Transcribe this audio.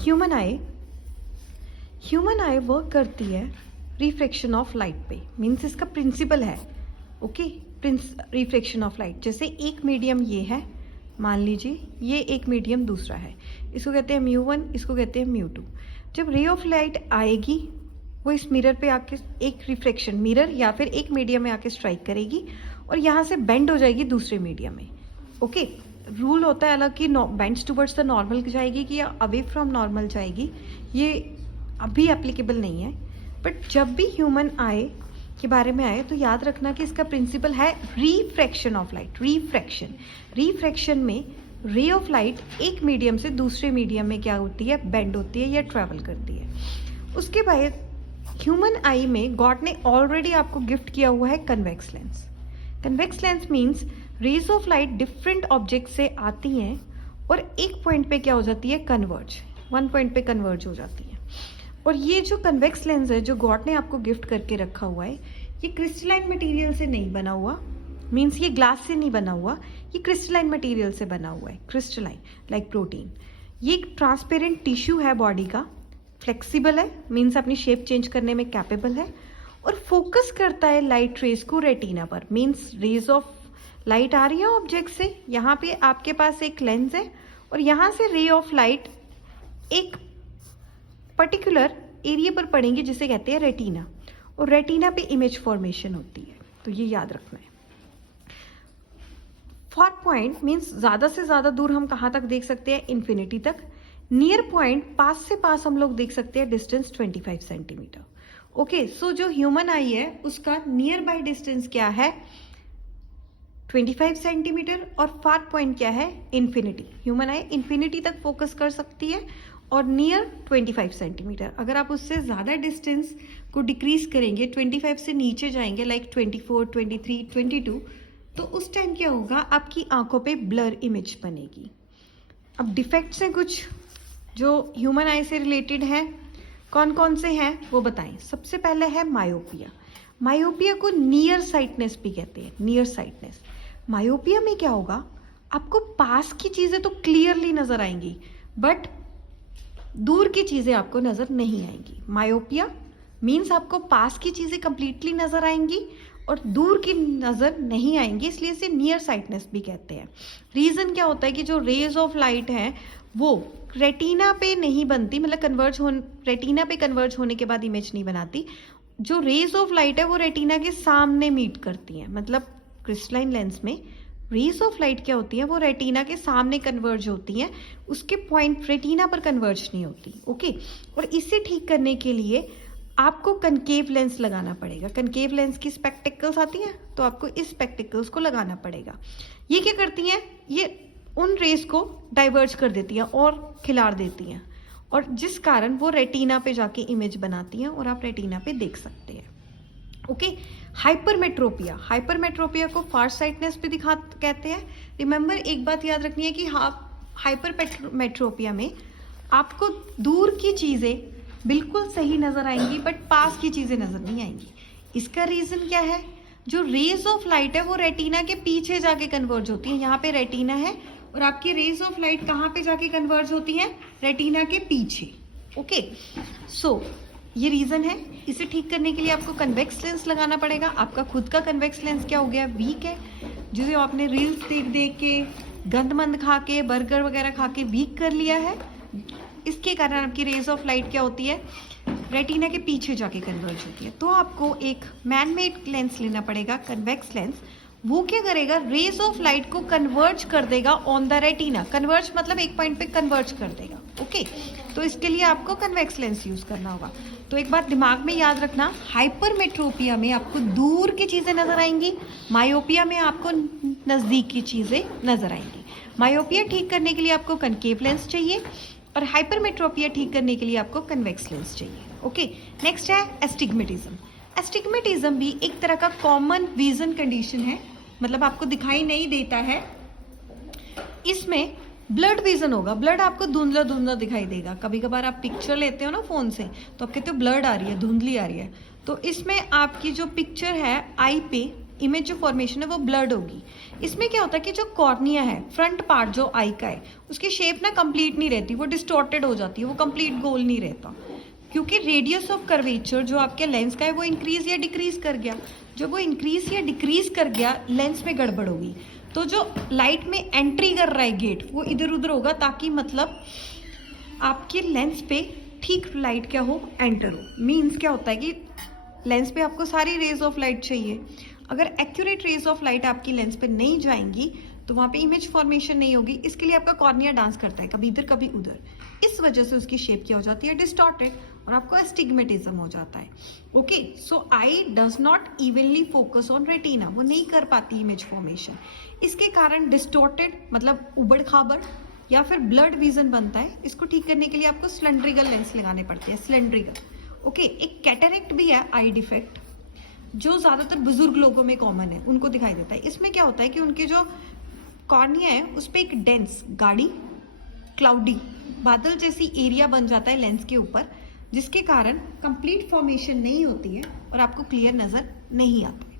Human I work करती है refraction of light पे, मीन्स इसका प्रिंसिपल है ओके रिफ्रैक्शन ऑफ लाइट। जैसे एक मीडियम ये है, मान लीजिए ये एक मीडियम दूसरा है, इसको कहते हैं μ1, इसको कहते हैं μ2। जब रे ऑफ लाइट आएगी वो इस मिरर पे आके एक रिफ्लेक्शन मिरर या फिर एक मीडियम में आके स्ट्राइक करेगी और यहाँ से बेंड हो जाएगी दूसरे मीडियम में। ओके रूल होता है अलग कि बेंड्स टुवर्ड्स द नॉर्मल जाएगी कि या अवे फ्रॉम नॉर्मल जाएगी, ये अभी एप्लीकेबल नहीं है। बट जब भी ह्यूमन आई के बारे में आए तो याद रखना कि इसका प्रिंसिपल है रिफ्रैक्शन ऑफ लाइट। रिफ्रैक्शन में रे ऑफ लाइट एक मीडियम से दूसरे मीडियम में क्या होती है, बेंड होती है या ट्रैवल करती है। उसके बाद ह्यूमन आई में गॉड ने ऑलरेडी आपको गिफ्ट किया हुआ है convex lens. Convex lens means rays of light different object से आती हैं और एक पॉइंट पे क्या हो जाती है, कन्वर्ज, वन पॉइंट पे कन्वर्ज हो जाती है। और ये जो कन्वेक्स लेंस है जो गॉड ने आपको गिफ्ट करके रखा हुआ है, ये क्रिस्टलाइन मटेरियल से नहीं बना हुआ, मीन्स ये ग्लास से नहीं बना हुआ, ये क्रिस्टलाइन मटेरियल से बना हुआ है, क्रिस्टलाइन लाइक प्रोटीन। ये एक ट्रांसपेरेंट टिश्यू है बॉडी का, फ्लेक्सिबल है, मीन्स अपनी शेप चेंज करने में कैपेबल है और फोकस करता है लाइट रेज को रेटिना पर। मीन्स रेज ऑफ लाइट आ रही है ऑब्जेक्ट से, यहाँ पे आपके पास एक लेंस है और यहाँ से रे ऑफ लाइट एक पर्टिकुलर एरिया पर पड़ेंगे जिसे कहते हैं रेटिना, और रेटिना पे इमेज फॉर्मेशन होती है, तो ये याद रखना है। फार पॉइंट मीन्स ज़्यादा से ज़्यादा दूर हम कहाँ तक देख सकते हैं, इन्फिनिटी तक। नियर पॉइंट पास से पास हम लोग देख सकते हैं डिस्टेंस 25 सेंटीमीटर। ओके सो जो ह्यूमन आई है उसका नियर बाय डिस्टेंस क्या है, 25 सेंटीमीटर, और फार पॉइंट क्या है, इन्फिनिटी। ह्यूमन आई इन्फिनिटी तक फोकस कर सकती है और नियर 25 सेंटीमीटर। अगर आप उससे ज़्यादा डिस्टेंस को डिक्रीज करेंगे, 25 से नीचे जाएंगे लाइक 24, 23, 22, तो उस टाइम क्या होगा, आपकी आंखों पे ब्लर इमेज बनेगी। अब डिफेक्ट्स हैं कुछ जो ह्यूमन आई से रिलेटेड हैं, कौन कौन से हैं वो बताएं। सबसे पहले है मायोपिया। मायोपिया को नियर साइटनेस भी कहते हैं, नियर साइटनेस। मायोपिया में क्या होगा, आपको पास की चीज़ें तो क्लियरली नज़र आएंगी बट दूर की चीज़ें आपको नज़र नहीं आएंगी। मायोपिया मीन्स आपको पास की चीज़ें कंप्लीटली नज़र आएंगी और दूर की नज़र नहीं आएंगी, इसलिए इसे नियर साइटनेस भी कहते हैं। रीज़न क्या होता है कि जो रेज ऑफ लाइट है वो रेटिना पे नहीं बनती, मतलब रेटिना पे कन्वर्ज होने के बाद इमेज नहीं बनाती। जो रेज ऑफ लाइट है वो रेटिना के सामने मीट करती हैं, मतलब क्रिस्टलाइन लेंस में रेज ऑफ लाइट क्या होती है, वो रेटिना के सामने कन्वर्ज होती हैं, उसके पॉइंट रेटिना पर कन्वर्ज नहीं होती। ओके और इसे ठीक करने के लिए आपको कनकेव लेंस लगाना पड़ेगा। कनकेव लेंस की स्पेक्टिकल्स आती हैं तो आपको इस स्पेक्टिकल्स को लगाना पड़ेगा। ये क्या करती हैं, ये उन रेस को डाइवर्ज कर देती हैं और खिलाड़ देती हैं, और जिस कारण वो रेटिना पे जाके इमेज बनाती हैं और आप रेटिना पे देख सकते हैं। ओके हाइपरमेट्रोपिया, हाइपरमेट्रोपिया को फार साइटनेस पे कहते हैं। रिमेंबर एक बात याद रखनी है कि हाइपरमेट्रोपिया में आपको दूर की चीज़ें बिल्कुल सही नज़र आएंगी बट पास की चीज़ें नज़र नहीं आएंगी। इसका रीज़न क्या है, जो रेज ऑफ लाइट है वो रेटिना के पीछे जाके कन्वर्ज होती है। यहाँ पे रेटिना है और आपकी रेज ऑफ लाइट कहाँ पे जाके कन्वर्ज होती है, रेटिना के पीछे। ओके सो ये रीज़न है। इसे ठीक करने के लिए आपको कन्वेक्स लेंस लगाना पड़ेगा। आपका खुद का कन्वेक्स लेंस क्या हो गया, वीक है, जिसे आपने रील्स देख देख के, गंद मंद खा के, बर्गर वगैरह खा के वीक कर लिया है। इसके कारण आपकी रेज ऑफ लाइट क्या होती है, रेटिना के पीछे जाके कन्वर्ज होती है। तो आपको एक मैन मेड लेंस लेना पड़ेगा, कन्वेक्स लेंस। वो क्या करेगा, रेज ऑफ लाइट को कन्वर्ज कर देगा ऑन द रेटिना। कन्वर्ज मतलब एक पॉइंट पे कन्वर्ज कर देगा। ओके तो इसके लिए आपको कन्वेक्स लेंस यूज करना होगा। तो एक बात दिमाग में याद रखना, हाइपरमेट्रोपिया में आपको दूर की चीज़ें नजर आएंगी, मायोपिया में आपको नज़दीक की चीज़ें नजर आएंगी। मायोपिया ठीक करने के लिए आपको कनकेव लेंस चाहिए और हाइपरमेट्रोपिया ठीक करने के लिए आपको कन्वेक्स लेंस चाहिए। ओके नेक्स्ट है एस्टिग्मेटिज्म। एस्टिग्मेटिज्म भी एक तरह का कॉमन विजन कंडीशन है, मतलब आपको दिखाई नहीं देता है। इसमें ब्लड विजन होगा, ब्लड आपको धुंधला धुंधला दिखाई देगा। कभी कभार आप पिक्चर लेते हो ना फ़ोन से तो आप कहते हो ब्लड आ रही है, धुंधली आ रही है। तो इसमें आपकी जो पिक्चर है आई पे इमेज जो फॉर्मेशन है वो ब्लर्ड होगी। इसमें क्या होता है कि जो कॉर्निया है, फ्रंट पार्ट जो आई का है, उसकी शेप ना कंप्लीट नहीं रहती, वो डिस्टॉर्टेड हो जाती है, वो कंप्लीट गोल नहीं रहता, क्योंकि रेडियस ऑफ कर्वेचर जो आपके लेंस का है वो इंक्रीज या डिक्रीज कर गया। जब वो इंक्रीज या डिक्रीज कर गया, लेंस में गड़बड़ होगी। तो जो लाइट में एंट्री कर रहा है गेट, वो इधर उधर होगा, ताकि मतलब आपके लेंस पे ठीक लाइट क्या हो, एंटर हो। मीन्स क्या होता है कि लेंस पे आपको सारी रेज ऑफ लाइट चाहिए, अगर एक्यूरेट रेज ऑफ लाइट आपकी लेंस पे नहीं जाएंगी तो वहाँ पे इमेज फॉर्मेशन नहीं होगी। इसके लिए आपका कॉर्निया डांस करता है, कभी इधर कभी उधर। इस वजह से उसकी शेप क्या हो जाती है, डिस्टॉर्टेड, और आपको एस्टिग्मेटिज्म हो जाता है। Okay, so I does not evenly focus on retina, वो नहीं कर पाती इमेज फॉर्मेशन। इसके कारण डिस्टॉर्टेड मतलब उबड़ खाबड़ या फिर ब्लड विजन बनता है। इसको ठीक करने के लिए आपको सिलेंड्रिकल लेंस लगाने पड़ते हैं, सिलेंड्रिकल। ओके, एक कैटरेक्ट भी है, आई डिफेक्ट, जो ज़्यादातर बुजुर्ग लोगों में कॉमन है, उनको दिखाई देता है। इसमें क्या होता है कि उनके जो कॉर्निया है उस पर एक डेंस, गाढ़ी, क्लाउडी, बादल जैसी एरिया बन जाता है लेंस के ऊपर, जिसके कारण कंप्लीट फॉर्मेशन नहीं होती है और आपको क्लियर नज़र नहीं आता है।